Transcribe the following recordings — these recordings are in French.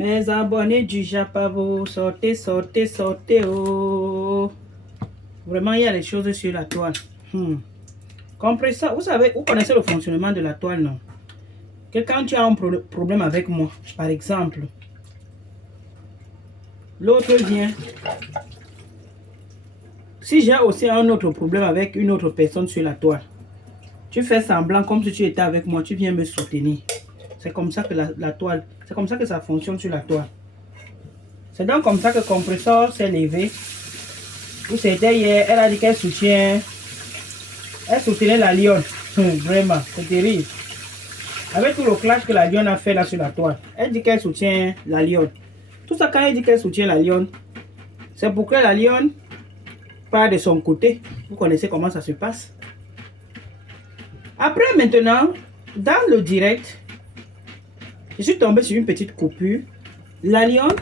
Mes abonnés du Japavo, sortez, sortez, sortez. Oh. Vraiment, il y a des choses sur la toile. Compresseur, vous savez, vous connaissez le fonctionnement de la toile, non? Que quand tu as un problème avec moi, par exemple, l'autre vient. Si j'ai aussi un autre problème avec une autre personne sur la toile, tu fais semblant comme si tu étais avec moi, tu viens me soutenir. C'est comme ça que la toile, c'est comme ça que ça fonctionne sur la toile. C'est donc comme ça que le compresseur s'est levé. Vous c'était hier, elle a dit qu'elle soutient. Elle soutenait la lionne. Vraiment, c'est terrible. Avec tout le clash que la lionne a fait là sur la toile, elle dit qu'elle soutient la lionne. Tout ça, quand elle dit qu'elle soutient la lionne, c'est pour que la lionne part de son côté. Vous connaissez comment ça se passe. Après, maintenant, dans le direct, je suis tombé sur une petite coupure. La lionne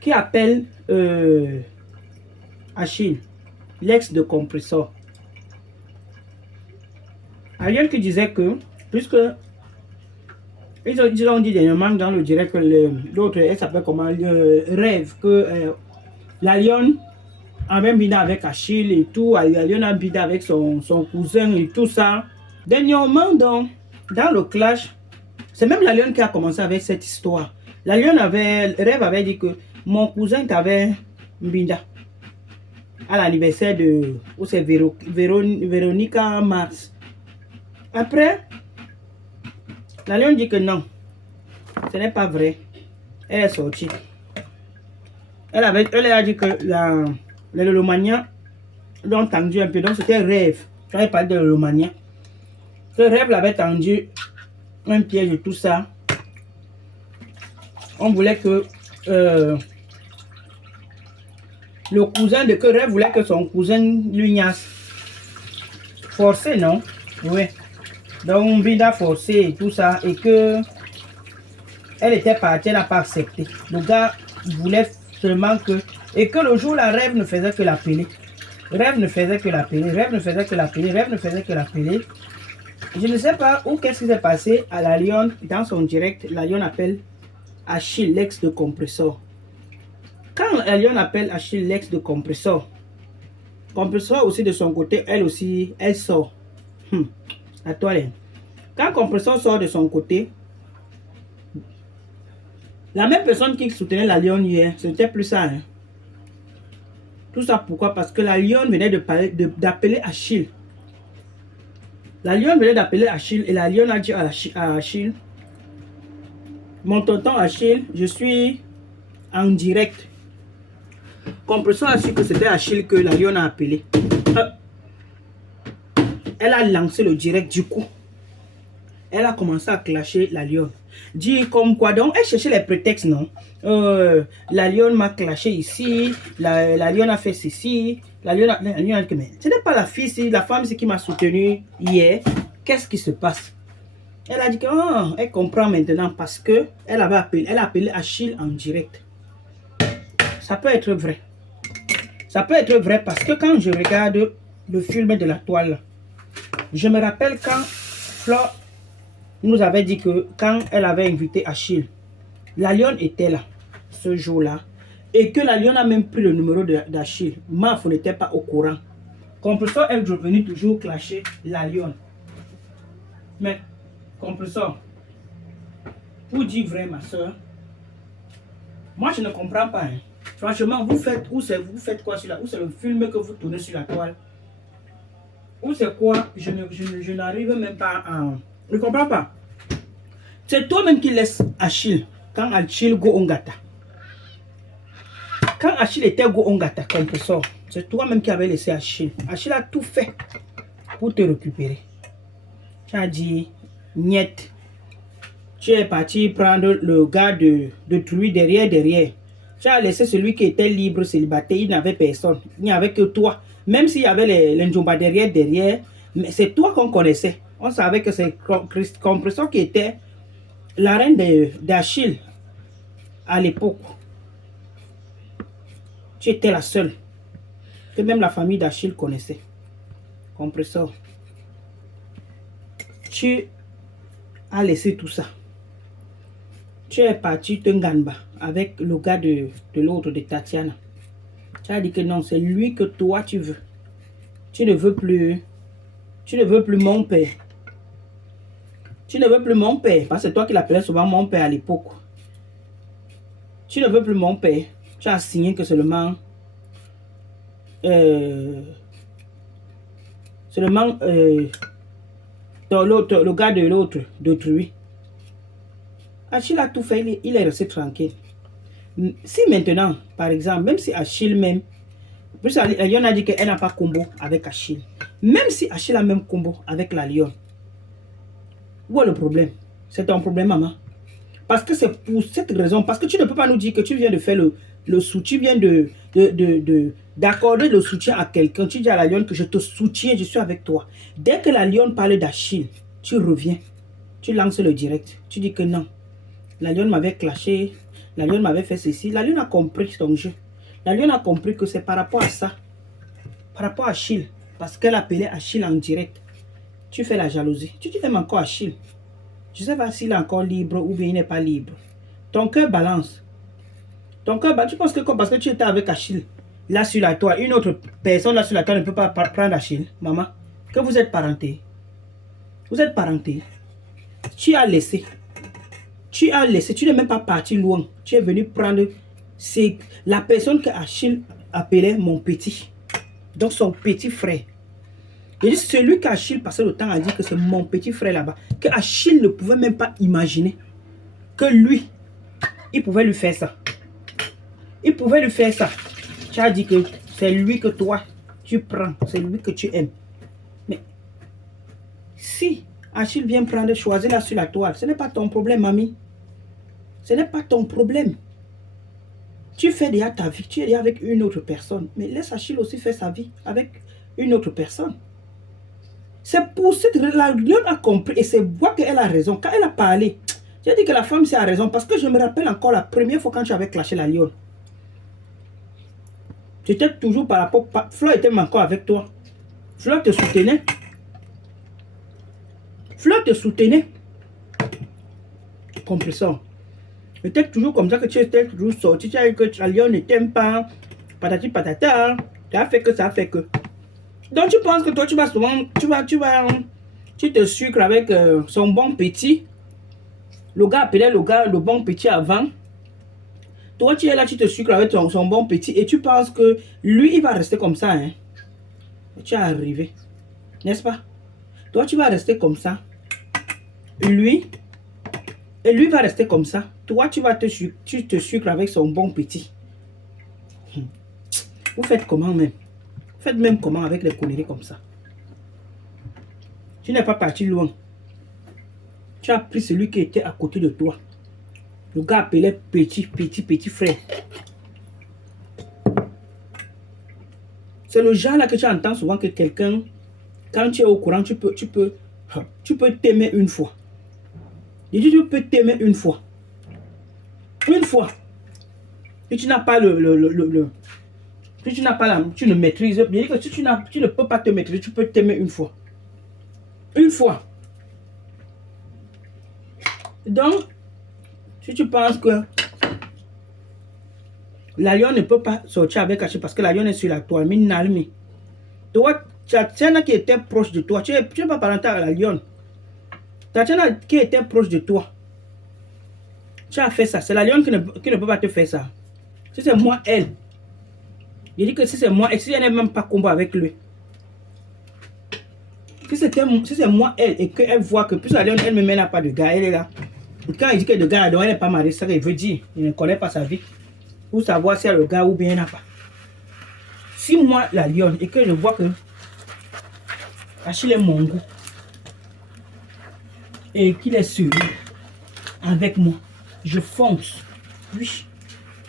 qui appelle Achille, l'ex de compresseur. La lionne qui disait que, puisque ils ont dit dernièrement dans le direct que l'autre, elle s'appelle comment, rêve que la lionne avait bidé avec Achille et tout, la lionne a bidé avec son cousin et tout ça. Dernièrement, dans le clash, c'est même la lionne qui a commencé avec cette histoire. La lionne rêve avait dit que mon cousin t'avait bidé à l'anniversaire de, où c'est Véronica Mars. Après, la lionne dit que non, ce n'est pas vrai. Elle est sortie. Elle a dit que les Lomaniens l'ont tendu un peu. Donc c'était rêve. Quand elle parlait de Lomaniens. Ce rêve l'avait tendu un piège et tout ça. On voulait que le cousin de que rêve voulait que son cousin lui niasse. Forcé, non? Oui. Donc Vida forcé et tout ça. Et que elle était partie, elle n'a pas accepté. Le gars voulait seulement que. Et que le jour, la rêve ne faisait que l'appeler. Rêve ne faisait que l'appeler. Rêve ne faisait que l'appeler. Rêve ne faisait que l'appeler. Je ne sais pas où qu'est-ce qui s'est passé à la lionne. Dans son direct, la lionne appelle Achille, l'ex de compresseur. Quand la lionne appelle Achille, l'ex de compresseur, compresseur aussi de son côté, elle aussi, elle sort. À toi, là. Quand compresseur sort de son côté, la même personne qui soutenait la lionne hier, c'était plus ça. Hein. Tout ça pourquoi? Parce que la lionne venait d'appeler Achille. La lionne venait d'appeler Achille et la lionne a dit à Achille, mon tonton Achille, je suis en direct. Compresseur a su que c'était Achille que la lionne a appelé. Elle a lancé le direct du coup. Elle a commencé à clasher la lionne. Dit comme quoi donc, elle cherchait les prétextes, non? La lionne m'a clashé ici, la lionne a fait ceci, la lionne a dit que mais ce n'est pas la fille, la femme qui m'a soutenu hier. Qu'est-ce qui se passe? Elle a dit que oh, elle comprend maintenant parce que elle a appelé Achille en direct. Ça peut être vrai. Ça peut être vrai parce que quand je regarde le film de la toile, je me rappelle quand Flore nous avait dit que quand elle avait invité Achille, la lionne était là ce jour-là et que la lionne a même pris le numéro d'Achille. Maf n'était pas au courant. Compresseur est revenu toujours clasher la lionne. Mais, compresseur, pour dire vrai, ma soeur, moi je ne comprends pas. Hein. Franchement, vous faites quoi sur la, ou c'est le film que vous tournez sur la toile, ou c'est quoi? Je n'arrive même pas à. Je ne comprends pas. C'est toi-même qui laisse Achille quand Achille go Ongata. Quand Achille était go Ongata, compresseur, c'est toi-même qui avais laissé Achille. Achille a tout fait pour te récupérer. Tu as dit, niet. Tu es parti prendre le gars de Truy derrière. Tu as laissé celui qui était libre, célibataire, il n'avait personne. Il n'y avait que toi. Même s'il y avait les Njomba derrière, c'est toi qu'on connaissait. On savait que c'est Compresseur qui était la reine d'Achille à l'époque. Tu étais la seule que même la famille d'Achille connaissait. Compresseur. Tu as laissé tout ça. tu es parti te nganba avec le gars de l'autre, de Tatiana. Tu as dit que non, c'est lui que toi tu veux. Tu ne veux plus mon père. Tu ne veux plus mon père, parce que c'est toi qui l'appelais souvent mon père à l'époque. Tu ne veux plus mon père. Tu as signé que seulement le gars de l'autre, d'autrui. Achille a tout fait, il est resté tranquille. Si maintenant, par exemple, même si Achille même, plus la Lionne a dit qu'elle n'a pas combo avec Achille. Même si Achille a même combo avec la Lionne, où est le problème? C'est ton problème, maman. Parce que c'est pour cette raison, parce que tu ne peux pas nous dire que tu viens de faire le soutien, tu viens d'accorder le soutien à quelqu'un. Tu dis à la Lionne que je te soutiens, je suis avec toi. Dès que la Lionne parle d'Achille, tu reviens, tu lances le direct. Tu dis que non, la Lionne m'avait clashé, la Lionne m'avait fait ceci. La Lionne a compris ton jeu. La Lionne a compris que c'est par rapport à ça, par rapport à Achille, parce qu'elle appelait Achille en direct. Tu fais la jalousie. Tu aimes encore Achille. Je ne sais pas s'il est encore libre ou bien il n'est pas libre. Ton cœur balance. Ton cœur balance. Tu penses que parce que tu étais avec Achille, là sur la toile, une autre personne là sur la toile ne peut pas prendre Achille. Maman, que vous êtes parenté. Vous êtes parenté. Tu as laissé. Tu as laissé. Tu n'es même pas parti loin. Tu es venu prendre la personne que Achille appelait mon petit. Donc son petit frère. Et dit celui qu'Achille passait le temps à dire que c'est mon petit frère là-bas. Que Achille ne pouvait même pas imaginer que lui, il pouvait lui faire ça. Il pouvait lui faire ça. Tu as dit que c'est lui que toi, tu prends. C'est lui que tu aimes. Mais si Achille vient prendre, choisir là sur la toile, ce n'est pas ton problème, mamie. Ce n'est pas ton problème. Tu fais déjà ta vie. Tu es déjà avec une autre personne. Mais laisse Achille aussi faire sa vie avec une autre personne. C'est pour cette raison, la Lionne a compris et c'est moi qu'elle a raison. Quand elle a parlé, j'ai dit que la femme, c'est a raison. Parce que je me rappelle encore la première fois quand tu avais clashé la Lionne. J'étais toujours par rapport... Flo était encore avec toi. Flo te soutenait. Flo te soutenait. Compresseur. C'était toujours comme ça que tu étais toujours sorti. Tu as dit que la Lionne ne t'aime pas. Patati patata. Tu as fait que ça a fait que... Donc tu penses que toi tu vas souvent, tu te sucres avec son bon petit. Le gars appelait le bon petit avant. Toi tu es là, tu te sucres avec son bon petit et tu penses que lui il va rester comme ça. Hein? Et tu es arrivé. N'est-ce pas? Toi tu vas rester comme ça. Lui va rester comme ça. Toi tu te sucres avec son bon petit. Vous faites comment même? Faites même comment avec les conneries comme ça. Tu n'es pas parti loin. Tu as pris celui qui était à côté de toi. Le gars appelait petit frère. C'est le genre là que tu entends souvent que quelqu'un, quand tu es au courant, tu peux t'aimer une fois. Je dis tu peux t'aimer une fois. Une fois. Et tu n'as pas si tu n'as pas tu ne maîtrises, bien que si tu ne peux pas te maîtriser, tu peux t'aimer une fois. Une fois. Donc, si tu penses que la Lionne ne peut pas sortir avec Achille parce que la Lionne est sur la toile, toi, Tatiana qui était proche de toi, tu n'es pas parental à la Lionne. Tatiana qui était proche de toi, tu as fait ça. C'est la Lionne qui ne peut pas te faire ça. Si c'est moi, elle. Je dis que si c'est moi, et si elle n'est même pas combat avec lui. Si c'est moi, elle, et qu'elle voit que plus la Lionne, elle ne mène pas de gars, elle est là. Et quand il dit que de gars, donc elle n'est pas mariée, ça veut dire, il ne connaît pas sa vie. Pour savoir si elle a le gars ou bien elle n'a pas. Si moi, la Lionne, et que je vois que Achille est mon goût, et qu'il est sûr avec moi, je fonce. Oui.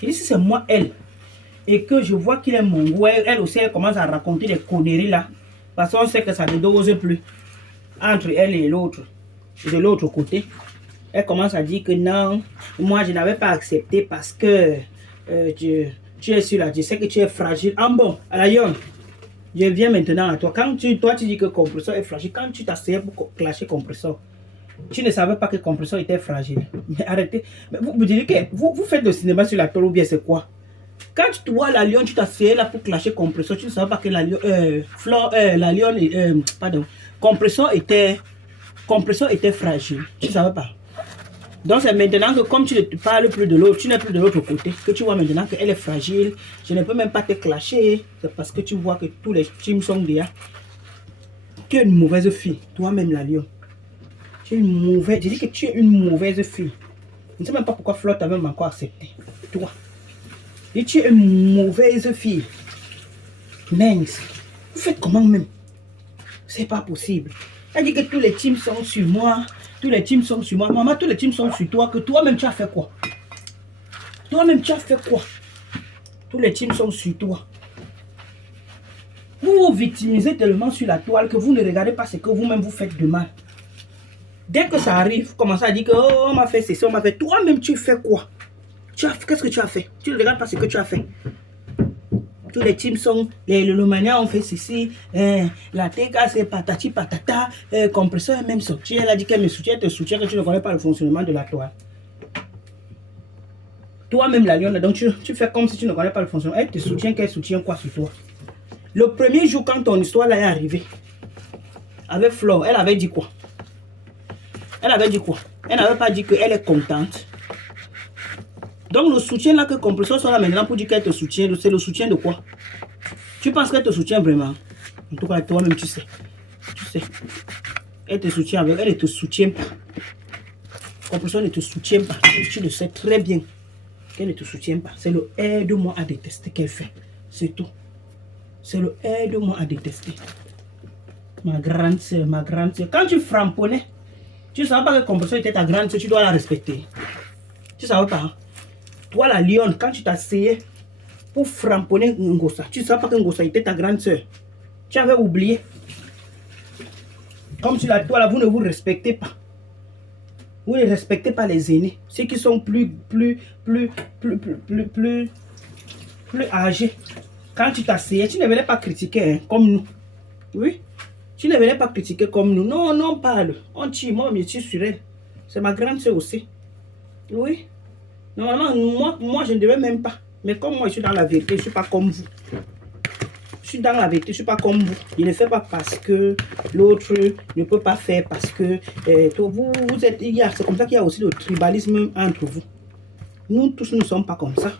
Je dis si c'est moi, elle, et que je vois qu'il est mon goût, elle aussi, elle commence à raconter des conneries là. Parce qu'on sait que ça ne dose plus entre elle et l'autre. De l'autre côté, elle commence à dire que non, moi je n'avais pas accepté parce que tu es sur la, je sais que tu es fragile. Ah bon, à la Lionne, je viens maintenant à toi. Quand toi tu dis que compresseur est fragile, quand tu t'asseyais pour clasher compresseur, Tu ne savais pas que le compresseur était fragile. Mais arrêtez. Mais vous me dites que vous faites le cinéma sur la toile ou bien c'est quoi? Quand tu vois la Lion, tu t'asseyais là pour clasher compresseur, tu ne savais pas que la Lion, la Lion, pardon, compresseur était fragile. Tu ne savais pas. Donc c'est maintenant que comme tu ne parles plus de l'autre, tu n'es plus de l'autre côté, que tu vois maintenant qu'elle est fragile, je ne peux même pas te clasher, c'est parce que tu vois que tous les teams sont déjà. Tu es une mauvaise fille, toi-même la Lion. Tu es une mauvaise, je dis que tu es une mauvaise fille. Je ne sais même pas pourquoi Flo t'a même encore accepté. Toi. Et tu es une mauvaise fille. Mince. Vous faites comment même? C'est pas possible. Elle dit que tous les teams sont sur moi. Tous les teams sont sur moi. Maman, tous les teams sont sur toi. Que toi-même, tu as fait quoi? Toi-même, tu as fait quoi? Tous les teams sont sur toi. Vous vous victimisez tellement sur la toile que vous ne regardez pas ce que vous-même vous faites de mal. Dès que ça arrive, vous commencez à dire que oh, on m'a fait ceci, on m'a fait. Toi-même, tu fais quoi? Qu'est-ce que tu as fait? Tu ne regardes pas ce que tu as fait. Tous les teams sont, le Romania ont fait ceci, la TK c'est patati patata, compresseur est même sorti, elle a dit qu'elle me soutient, te soutient, que tu ne connais pas le fonctionnement de la toile. Toi-même la lionne, donc tu fais comme si tu ne connais pas le fonctionnement, elle te soutient, qu'elle soutient quoi sur toi? Le premier jour quand ton histoire là est arrivée, avec Flo, elle avait dit quoi? Elle avait dit quoi? Elle n'avait pas dit qu'elle est contente. Donc le soutien là que compresseur sont là maintenant pour dire qu'elle te soutient, c'est le soutien de quoi? Tu penses qu'elle te soutient vraiment? En tout cas, toi-même, tu sais. Tu sais. Elle te soutient avec. Elle ne te soutient pas. Compresseur ne te soutient pas. Tu le sais très bien qu'elle ne te soutient pas. C'est le aide-moi à détester qu'elle fait. C'est tout. C'est le aide-moi à détester. Ma grande soeur, ma grande soeur. Quand tu frapponnais, tu ne savais pas que le compresseur était ta grande soeur, tu dois la respecter. Tu ne savais pas. Hein? Toi, la lionne, quand tu t'asseyais pour framponner Ngosa, tu ne savais pas que Ngosa était ta grande soeur. Tu avais oublié. Comme sur la toile, vous ne vous respectez pas. Vous ne respectez pas les aînés. Ceux qui sont plus âgés. Quand tu t'asseyais, tu ne venais pas critiquer hein, comme nous. Oui. Tu ne venais pas critiquer comme nous. Non, non, on parle. On tire. Moi, je suis sur elle. C'est ma grande soeur aussi. Oui. Normalement, moi, je ne devais même pas. Mais comme moi, je suis dans la vérité, je ne suis pas comme vous. Je suis dans la vérité, je ne suis pas comme vous. Je ne fais pas parce que l'autre ne peut pas faire, parce que vous êtes. C'est comme ça qu'il y a aussi le tribalisme entre vous. Nous tous, nous ne sommes pas comme ça.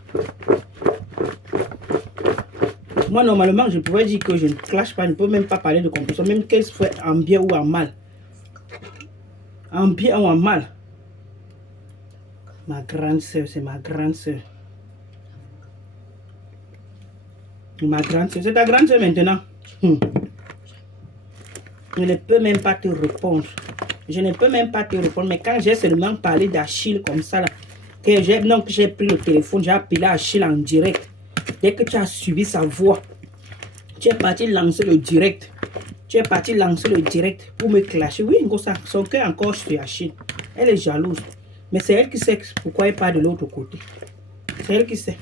Moi, normalement, je pourrais dire que je ne clash pas, je ne peux même pas parler de compétition, même qu'elle soit en bien ou en mal. En bien ou en mal. Ma grande soeur, c'est ma grande soeur. Ma grande soeur, c'est ta grande soeur maintenant. Je ne peux même pas te répondre. Je ne peux même pas te répondre. Mais quand j'ai seulement parlé d'Achille comme ça, là, que j'ai pris le téléphone, j'ai appelé Achille en direct. Dès que tu as suivi sa voix, tu es parti lancer le direct. Tu es parti lancer le direct pour me clasher. Oui, son cœur encore sur Achille. Elle est jalouse. Mais c'est elle qui sait pourquoi elle part de l'autre côté. C'est elle qui sait.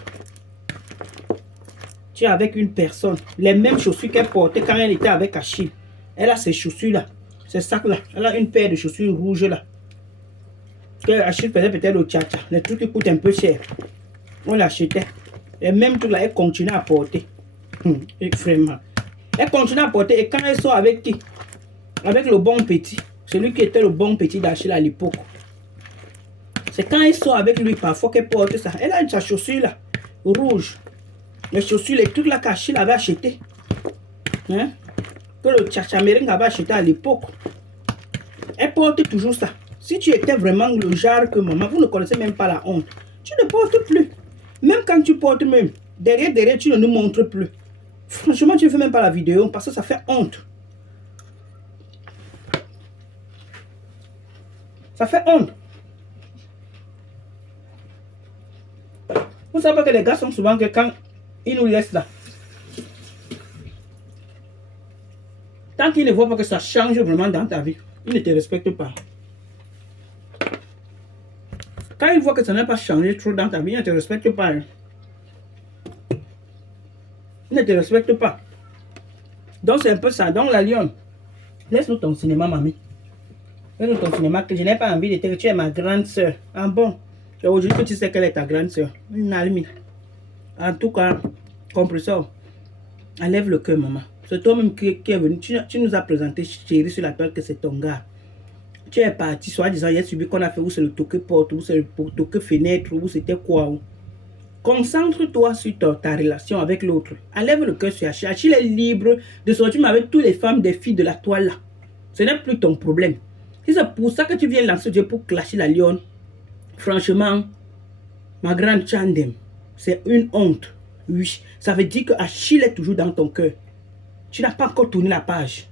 Tu es avec une personne. Les mêmes chaussures qu'elle portait quand elle était avec Achille. Elle a ces chaussures-là. Ces sacs-là. Elle a une paire de chaussures rouges là. Que Achille faisait peut-être au tcha-tcha. Les trucs qui coûtent un peu cher. On l'achetait. Les mêmes trucs là, elle continue à porter. Vraiment. Elle continue à porter. Et quand elle sort avec qui? Avec le bon petit. Celui qui était le bon petit d'Achille à l'époque. C'est quand elle sort avec lui parfois qu'elle porte ça. Elle a sa chaussure là. Rouge. Les chaussures, les trucs là qu'Achille avait acheté. Hein? Que le tchatchamering avait acheté à l'époque. Elle porte toujours ça. Si tu étais vraiment le genre que maman, vous ne connaissez même pas la honte. Tu ne portes plus. Même quand tu portes même, derrière, tu ne nous montres plus. Franchement, tu ne fais même pas la vidéo parce que ça fait honte. Ça fait honte. Vous savez que les gars sont souvent que quand ils nous laissent là, tant qu'ils ne voient pas que ça change vraiment dans ta vie, ils ne te respectent pas. Quand ils voient que ça n'a pas changé trop dans ta vie, ils ne te respectent pas. Ils ne te respectent pas. Donc c'est un peu ça. Donc la lionne, laisse-nous ton cinéma, mamie. Dans ton cinéma, que je n'ai pas envie de te dire que tu es ma grande soeur. Ah bon? Aujourd'hui que tu sais qu'elle est ta grande soeur. En tout cas, compresseur, enlève le cœur, maman. C'est toi-même qui est venu. Tu nous as présenté chérie sur la peur que c'est ton gars. Tu es parti, soi-disant, il y a subi qu'on a fait, où c'est le toque porte, où c'est le toque fenêtre, où c'était quoi. Concentre-toi sur ta relation avec l'autre. Enlève le cœur sur Achille. Achille est libre de sortir avec toutes les femmes des filles de la toile là. Ce n'est plus ton problème. Si c'est pour ça que tu viens lancer Dieu pour clasher la lionne, franchement, ma grande Chandem, c'est une honte. Oui, ça veut dire que Achille est toujours dans ton cœur. Tu n'as pas encore tourné la page.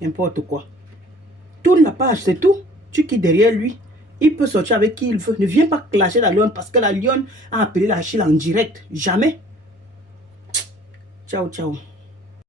N'importe quoi. Tourne la page, c'est tout. Tu quittes derrière lui. Il peut sortir avec qui il veut. Ne viens pas clasher la lionne parce que la lionne a appelé la Achille en direct. Jamais. Ciao, ciao.